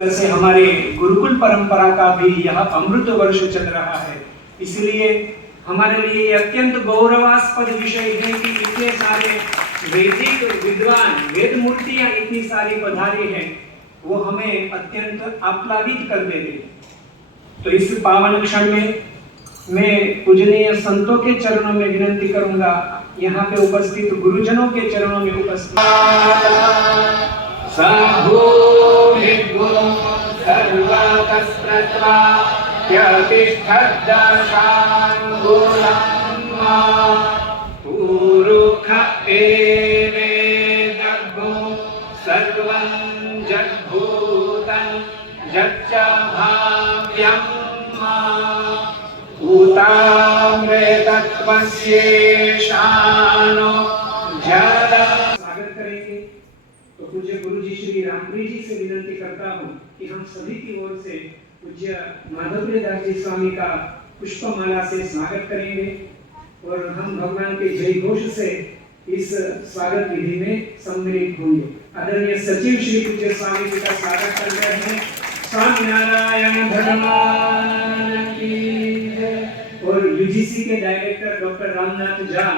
से हमारे गुरुकुल परंपरा का भी यह अमृत वर्ष चल रहा है। इसलिए हमारे लिए अत्यंत गौरवास्पद विषय है कि इतने सारे वैदिक विद्वान, वेद मूर्तियां इतनी सारी पधारी हैं, वो हमें अत्यंत आप्लावित कर देते। तो इस पावन क्षण में मैं पूजनीय संतों के चरणों में विनती करूंगा, यहाँ पे उपस्थित गुरुजनों के चरणों में उपस्थित स्वागत करेंगे। तो पूज्य गुरुजी श्री रामप्रिय जी से विनती करता हूँ कि हम सभी की ओर से पूज्य माधवप्रियदास जी स्वामी का पुष्पमाला से स्वागत करेंगे और हम भगवान के जय घोष से इस स्वागत विधि में सम्मिलित होंगे। आदरणीय सचिव श्री पूज्य स्वामी जी का स्वागत कर रहे हैं। स्वामीनारायण भगवान की जय। और यूजीसी के डायरेक्टर डॉक्टर रामनाथ झा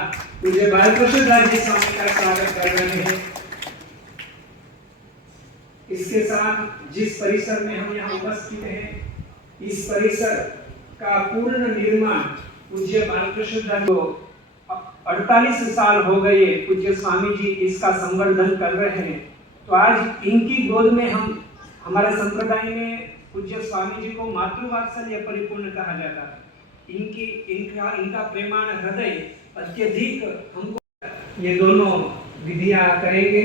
पूज्य बालकृष्ण दास जी स्वामी का स्वागत कर रहे हैं। इसके साथ जिस परिसर में हम यहाँ उपस्थित हैं, इस परिसर का पूर्ण निर्माण पूज्य बालकृष्ण दास को 48 साल हो गए पूज्य स्वामी जी इसका संवर्धन कर रहे हैं। तो आज इनकी गोद में हम, हमारे संप्रदाय में पूज्य स्वामी जी को मातृवात्सल्य परिपूर्ण कहा जाता है। इनका प्रेमाण हृदय अत्यधिक हमको, ये दोनों विधियां करेंगे।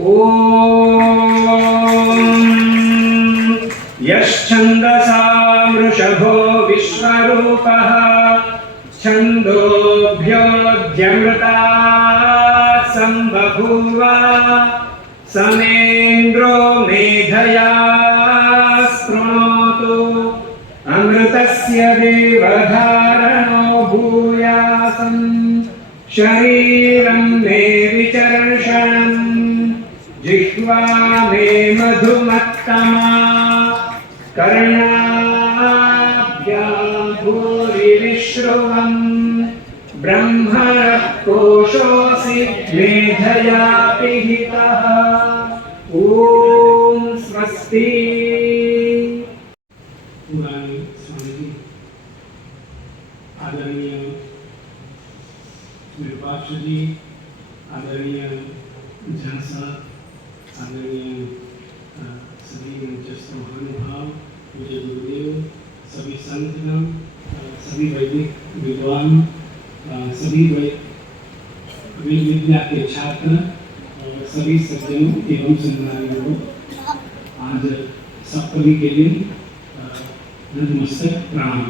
ओम यश्छन्दसा वृषभो विश्वरूपः छन्दोभ्योऽध्यमृतात् सम्बभूव समेन्द्रो मेधया स्पृणोतु अमृतस्य देवधारणो भूयासम् शरीरं मे विचर्षणं जिह्वा मे मधुमत्तमा कर्णाभ्यां भूरिविश्रुवम् ब्रह्मरकोशोऽसि मेधया पिहितः। ओम स्वस्ति। पुराने स्वामी जी, आदरणीय विरूपाक्ष जी, आदरणीय झा साहब, आदरणीय सभी मंचस्थ महानुभाव, पूज्य गुरुदेव, सभी संतगण, सभी वैदिक विद्वान, सभी वेद विद्या के छात्र और सभी सज्जनों एवं सुंदरारियों, आज सप्तमी के दिन नतमस्तक प्रणाम।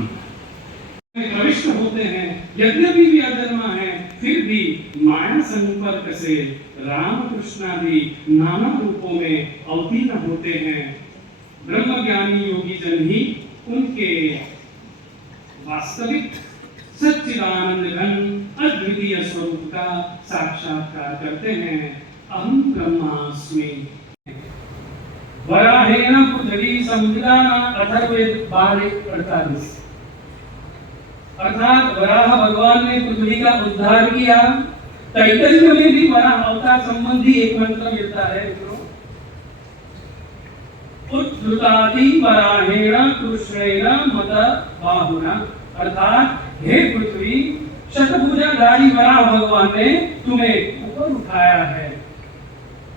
प्रविष्ट होते हैं, यद्यपि भी अधर्मा है, फिर भी माया संपर्क से राम कृष्णादि नाना रूपों में अवतीर्ण होते हैं। ब्रह्म ज्ञानी योगी जन ही उनके वास्तविक सच्चिदानंद घन अद्वितीय स्वरूप का साक्षात्कार करते हैं। अहम ब्रह्मास्मि। वराहेण पृथ्वी समुद्रा अथर्ववेद 12:48। अर्थात वराह भगवान ने पृथ्वी का उद्धार किया। तैतरीय में भी वराह अवतार संबंधी एक मंत्र मिलता है। उत्सुताति वराहेण कृष्णेन मद बाहुना। अर्थात हे पृथ्वी, शतभुजाधारी वराह भगवान ने तुम्हें ऊपर उठाया है।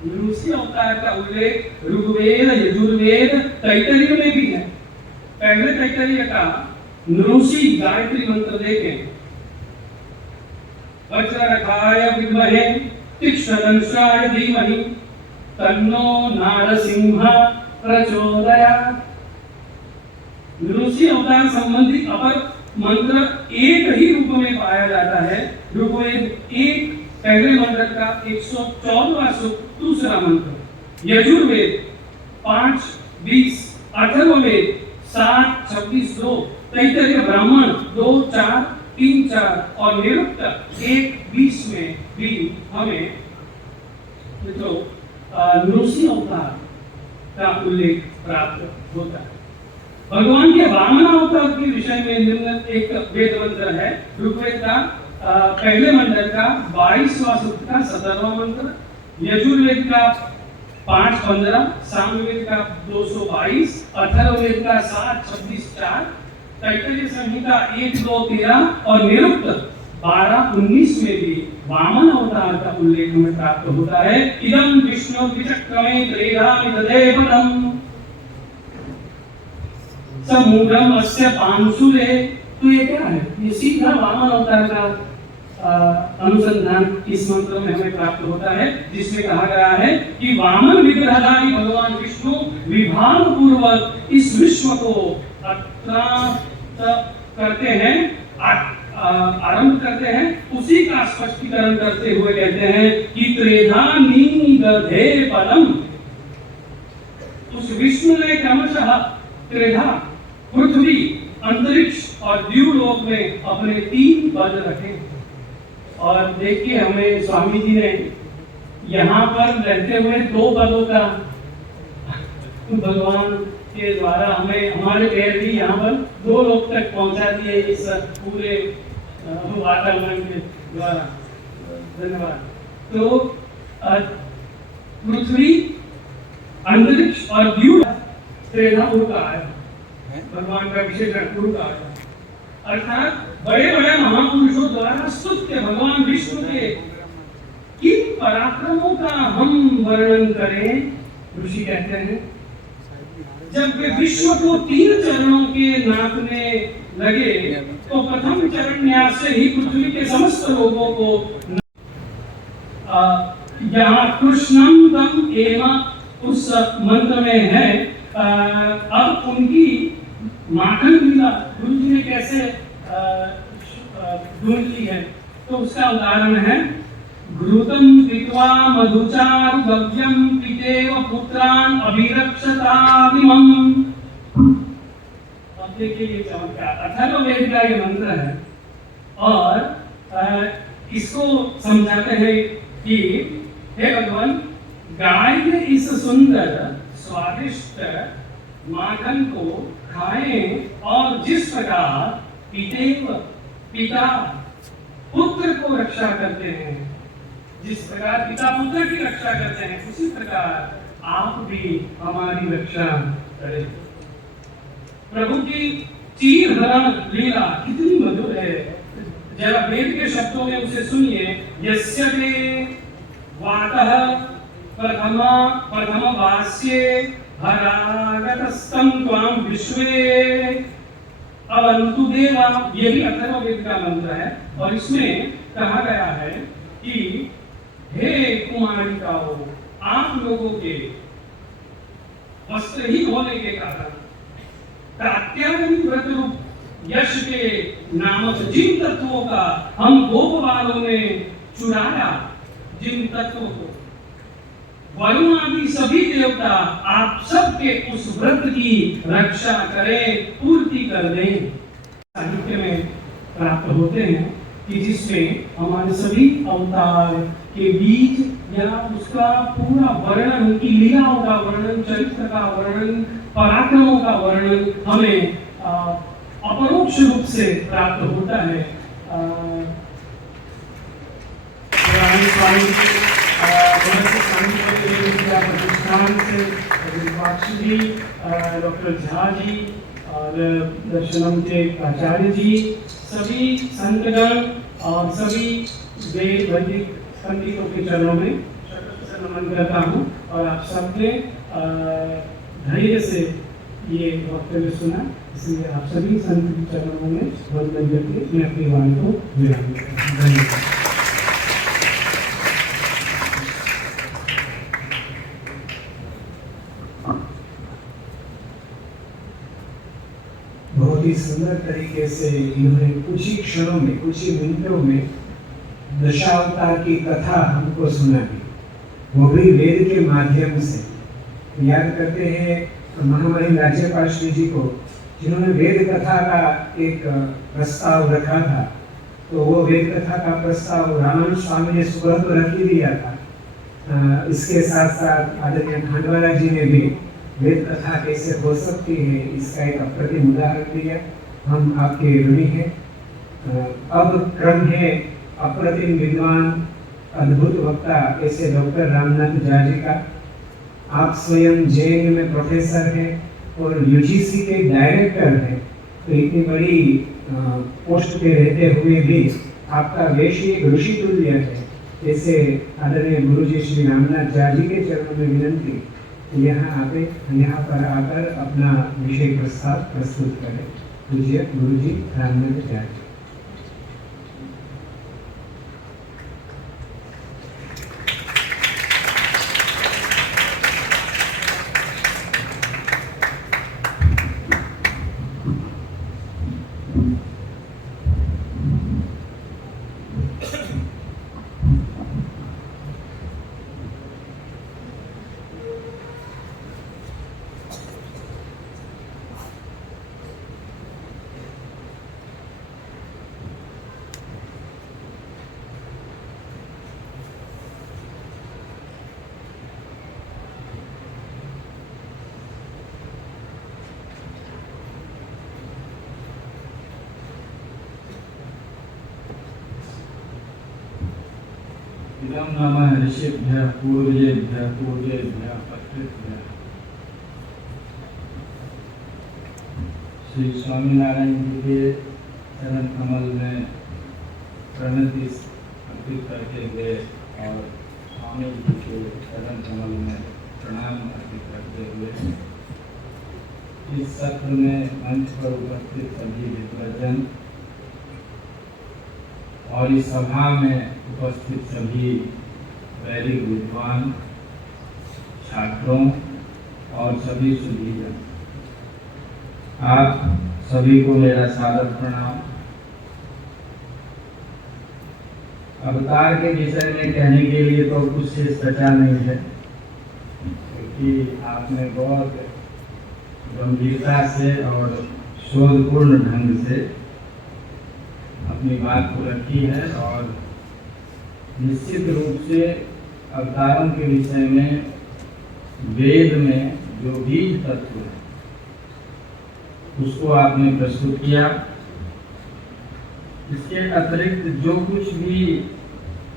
नृसिंह अवतार का उल्लेख ऋग्वेद, यजुर्वेद, तैतरीय में भी है। पहले तैतरीय का नृसिंह गायत्री मंत्र देखें। वज्ररथाय विद्महे तीक्ष्णदंशाय धीमहि तन्नो नारसिंह प्रचोदयात्। नृसिंह अवतार संबंधी अपर मंत्र एक ही रूप में पाया जाता है। ऋग्वेद 1 पहले मंत्र का 114वां सूक्त दूसरा मंत्र, यजुर्वेद 5:20, अथर्ववेद 7:26-2, तैतरीय ब्राह्मण 2:4-3-4 और निरुक्त 1:20 में भी हमें मित्रों नृसिंह अवतार का उल्लेख प्राप्त होता है। भगवान के वामन अवतार के विषय में निम्न एक वेद मंत्र है। ऋग्वेद का पहले मंडल का 22वां सूक्त का 17वां मंत्र, यजुर्वेद का 5:15, सामवेद का 222, अथर्ववेद का 7:26-4, तैत्तिरीय संहिता 1-2-13 और निरुक्त 12-19 में भी वामन अवतार का उल्लेख हमें प्राप्त होता है। इदं विष्णु विचक्रमे त्रेधामि तदेवतम् समूढ़म अस्य पांशुले। तो ये क्या है? ये सीधा वामन अवतार का अनुसंधान इस मंत्र में हमें प्राप्त होता है, जिसमें कहा गया है कि वामन विग्रहधारी भगवान विष्णु विभाग पूर्वक इस विश्व को करते हैं, आरंभ करते हैं। उसी का स्पष्टीकरण करते हुए कहते हैं कि त्रेधा नीगधे पदम। उस विष्णु ने क्रमशः त्रेधा, पृथ्वी, अंतरिक्ष और द्यूलोक में अपने 3 पद रखे। और देखिए, हमें स्वामी जी ने यहाँ पर रहते हुए 2 पदों का भगवान के द्वारा हमें, हमारे पैर भी यहाँ पर 2 लोक तक पहुंचा दिए इस पूरे वातावरण के द्वारा। धन्यवाद। तो पृथ्वी, अंतरिक्ष और द्यूलोक त्रेधा उड़का है, भगवान का विशेषण उड़का है। अर्थात बड़े बड़े महापुरुषों द्वारा स्तुत्य भगवान विष्णु के किन पराक्रमों का हम वर्णन करें? ऋषि कहते हैं, जब वे विश्व को 3 चरणों के नापने लगे तो प्रथम चरण न्यास से ही पृथ्वी के समस्त लोगों को यहाँ कृष्णम तम एवं उस मंत्र में है। अब उनकी माखन लीला गुरु जी ने कैसे ढूंढ ली है, तो उसका उदाहरण है घृतम पित्वा मधुचार गव्यम पितेव पुत्रान अभिरक्षताभिमम्। अब देखिए ये चमत्कार अथर्ववेद का ये मंत्र है और इसको समझाते हैं कि हे भगवान, गाय के इस सुंदर स्वादिष्ट माखन को खाएं और जिस प्रकार पिता पुत्र को रक्षा करते हैं, जिस प्रकार पिता पुत्र की रक्षा करते हैं, उसी प्रकार आप भी हमारी रक्षा करें। प्रभु की चीर हरण लीला कितनी मधुर है। जरा वेद के शब्दों में उसे सुनिए। यस्य वे वातः प्रथम वास्ये हरागतस्तं त्वां विश्वे अवन्तु देवा। ये भी अथर्ववेद का मंत्र है और इसमें कहा गया है कि हे कुमारिकाओं, आप लोगों के वस्त्रहीन होने के कारण प्रत्यागमन व्रत रूप यश के नामक जिन तत्वों का हम गोप बालों ने चुराया, जिन तत्वों को वरुण आदि सभी देवता आप सबके उस व्रत की रक्षा करें, पूर्ति कर दें। साहित्य में प्राप्त होते हैं कि जिसमें हमारे सभी अवतार के बीच या उसका पूरा वर्णन, उनकी लीलाओं का वर्णन, चरित्र का वर्णन, पराक्रमों का वर्णन हमें अपरोक्ष रूप से प्राप्त होता है। प्रतिष्ठान से डॉक्टर झा जी और दर्शनम के आचार्य जी, सभी संतगण और सभी वेद वैदिक पंडितों के चरणों में नमन करता हूँ और आप सबने धैर्य से ये वक्तव्य सुना, इसलिए आप सभी संत के चरणों में वंदन करके मैं अपनी वाणी को विराम देता हूँ। धन्यवाद। बहुत ही सुंदर तरीके से इन्होंने कुछ ही क्षणों में, कुछ ही मिनटों में दशावतार की कथा हमको सुना दी, वो भी वेद के माध्यम से। याद करते हैं महामहिम राज्यपाल जी को, जिन्होंने वेद कथा का एक प्रस्ताव रखा था, तो वो वेद कथा का प्रस्ताव रामानुज स्वामी ने सुबह को रख ही दिया था। इसके साथ साथ आदरणीय खांडवाला जी ने भी वेद कथा कैसे हो सकती है इसका एक अप्रतिम उदाहरण दिया। हम आपके ऋणी हैं। अब क्रम है अप्रतिम विद्वान अद्भुत वक्ता ऐसे डॉक्टर रामनाथ झा जी का। आप स्वयं जेएनयू में प्रोफेसर हैं और यूजीसी के डायरेक्टर हैं, तो इतनी बड़ी पोस्ट पे रहते हुए भी आपका वेश एक ऋषि तुल्य है। ऐसे आदरणीय गुरुजी श्री रामनाथ झा जी के चरणों में विनंती, यहाँ पर आकर अपना विषय प्रस्ताव प्रस्तुत करें। पूज्य गुरुजी रामनाथ झा जी। इदं नमः ऋषिभ्यः पूर्वेभ्यः पत्रेभ्यः। श्री स्वामीनारायण जी के चरण कमल में प्रणति अर्पित करते हुए और स्वामी जी के चरण कमल में प्रणाम अर्पित करते हुए इस सत्र में मंच पर उपस्थित सभी विद्वजन और इस सभा में उपस्थित सभी वैदिक विद्वान छात्रों और सभी सुधीजन, आप सभी को मेरा सादर प्रणाम। अवतार के विषय में कहने के लिए तो कुछ से सचा नहीं है, क्योंकि आपने बहुत गंभीरता से और शोधपूर्ण ढंग से अपनी बात को रखी है और निश्चित रूप से अवतारों के विषय में वेद में जो बीज तत्व है उसको आपने प्रस्तुत किया। इसके अतिरिक्त जो कुछ भी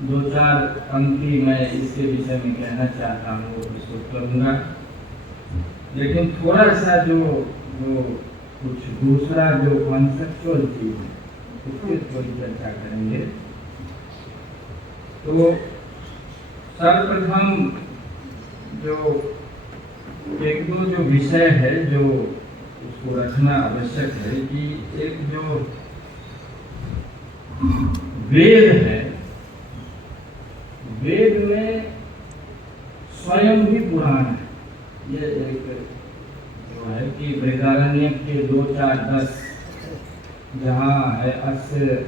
दो चार पंक्ति मैं इसके विषय में कहना चाहता हूँ वो प्रस्तुत करूँगा, लेकिन थोड़ा सा जो कुछ दूसरा जो कॉन्सेप्चुअल चीज है उसकी थोड़ी चर्चा करेंगे। तो सर्वप्रथम जो एक दो जो विषय है जो उसको रखना आवश्यक है कि एक जो वेद है, वेद में स्वयं भी पुराण है। ये एक जो है कि बृहदारण्यक के 2, 4, 10 जहाँ है अस्य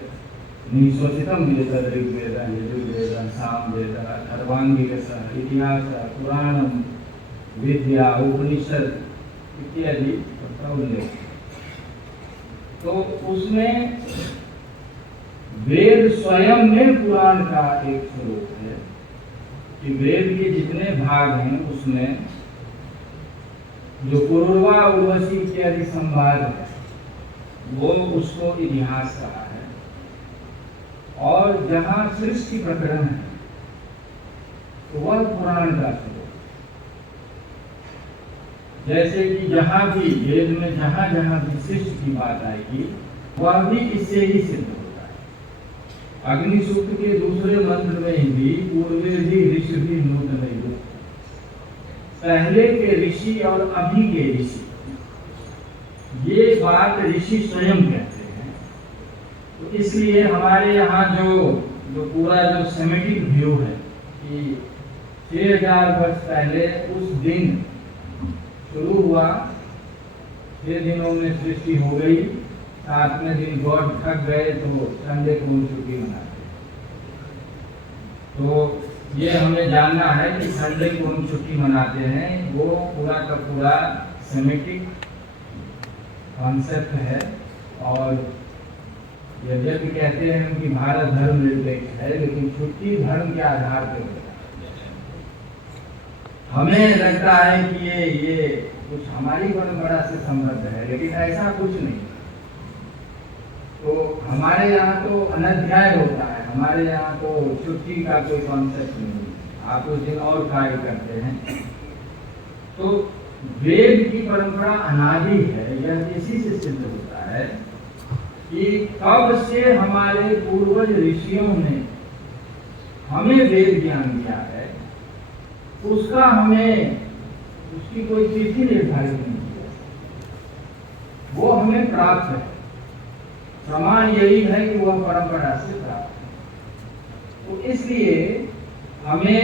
निशोचितम वेद ऋग्वेद यजुर्वेद सामवेद अथर्वांगिकः इतिहासः पुराणम विद्या उपनिषद इत्यादि का उल्लेख। तो उसमें वेद स्वयं में पुराण का एक स्वरूप है कि वेद के जितने भाग हैं उसमें जो पूर्वा उर्वशी इत्यादि संवाद है वो उसको इतिहास कहा है, और जहाँ सृष्टि प्रकरण है तो वह पुराण का स्वरूप। जैसे कि जहाँ भी वेद में जहाँ जहाँ भी सृष्टि की बात आएगी वह भी इससे ही सिद्ध होता है। अग्नि सूक्त के दूसरे मंत्र में भी पूर्वे भी ऋषि भी नूतन युग, पहले के ऋषि और अभी के ऋषि, ये बात ऋषि स्वयं कहते हैं। तो इसलिए हमारे यहाँ जो पूरा जो सेमेटिक व्यू है कि 6000 वर्ष पहले उस दिन शुरू हुआ, 6 दिनों में सृष्टि हो गई, 7वें दिन गॉड थक गए तो संडे को छुट्टी मनाते। तो ये हमें जानना है कि संडे को हम छुट्टी मनाते हैं, वो पूरा का पूरा सेमेटिक कॉन्सेप्ट है। और यद्यपि कहते हैं कि भारत धर्म निरपेक्ष है, लेकिन छुट्टी धर्म के आधार पर होता है। हमें लगता है कि ये कुछ हमारी परंपरा से संबद्ध है, लेकिन ऐसा कुछ नहीं। तो हमारे यहाँ तो अनध्याय होता है, हमारे यहाँ तो छुट्टी का कोई कॉन्सेप्ट नहीं, आप उस दिन और कार्य करते हैं। तो वेद की परंपरा अनादि है, यह इसी से सिद्ध होता है कि कब से हमारे पूर्वज ऋषियों ने हमें वेद ज्ञान दिया है, उसका हमें उसकी कोई तिथि निर्धारित नहीं की, वो हमें प्राप्त है। प्रमाण यही है कि वह परंपरा से प्राप्त है। तो इसलिए हमें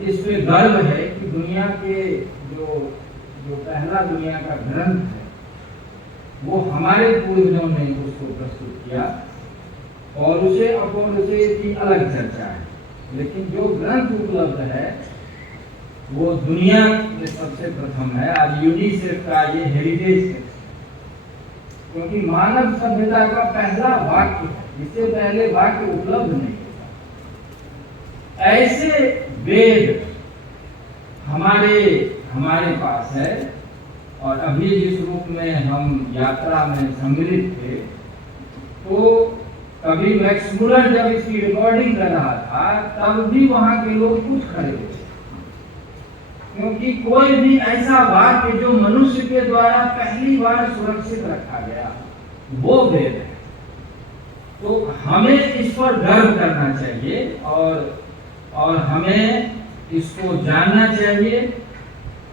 इस पे गर्व है कि दुनिया के जो पहला दुनिया का ग्रंथ है वो हमारे पूर्वजों ने उसको प्रस्तुत किया, और उसे अपौरुषेय की अलग चर्चा है, लेकिन जो ग्रंथ उपलब्ध है वो दुनिया में सबसे प्रथम है। आज यूनिसेफ का ये हेरिटेज है, क्योंकि मानव सभ्यता का पहला वाक्य है, इससे पहले वाक्य उपलब्ध नहीं होता। ऐसे वेद हमारे पास है, और अभी जिस रूप में हम यात्रा में सम्मिलित थे, तो कभी मैक्स मुलर जब इसकी रिकॉर्डिंग कर रहा था तब भी वहां के लोग कुछ खड़े थे, क्योंकि कोई भी ऐसा वाक्य जो मनुष्य के द्वारा पहली बार सुरक्षित रखा गया वो वेद है। तो हमें इस पर गर्व करना चाहिए, और हमें इसको जानना चाहिए।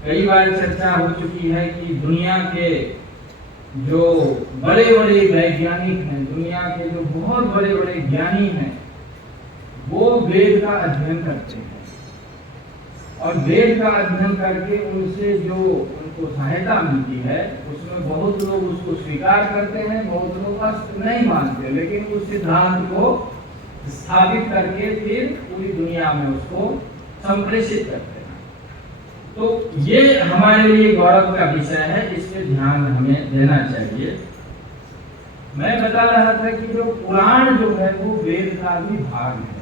कई बार चर्चा हो चुकी है कि दुनिया के जो बड़े बड़े वैज्ञानिक हैं, दुनिया के जो बहुत बड़े बड़े ज्ञानी हैं, वो वेद का अध्ययन करते हैं, और वेद का अध्ययन करके उनसे जो उनको सहायता मिलती है उसमें बहुत लोग उसको स्वीकार करते हैं, बहुत लोग नहीं मानते, लेकिन उस सिद्धांत को स्थापित करके फिर पूरी दुनिया में उसको संप्रेषित करते हैं। तो ये हमारे लिए गौरव का विषय है, इस पे ध्यान हमें देना चाहिए। मैं बता रहा था कि जो पुराण जो है वो वेद का भी भाग है।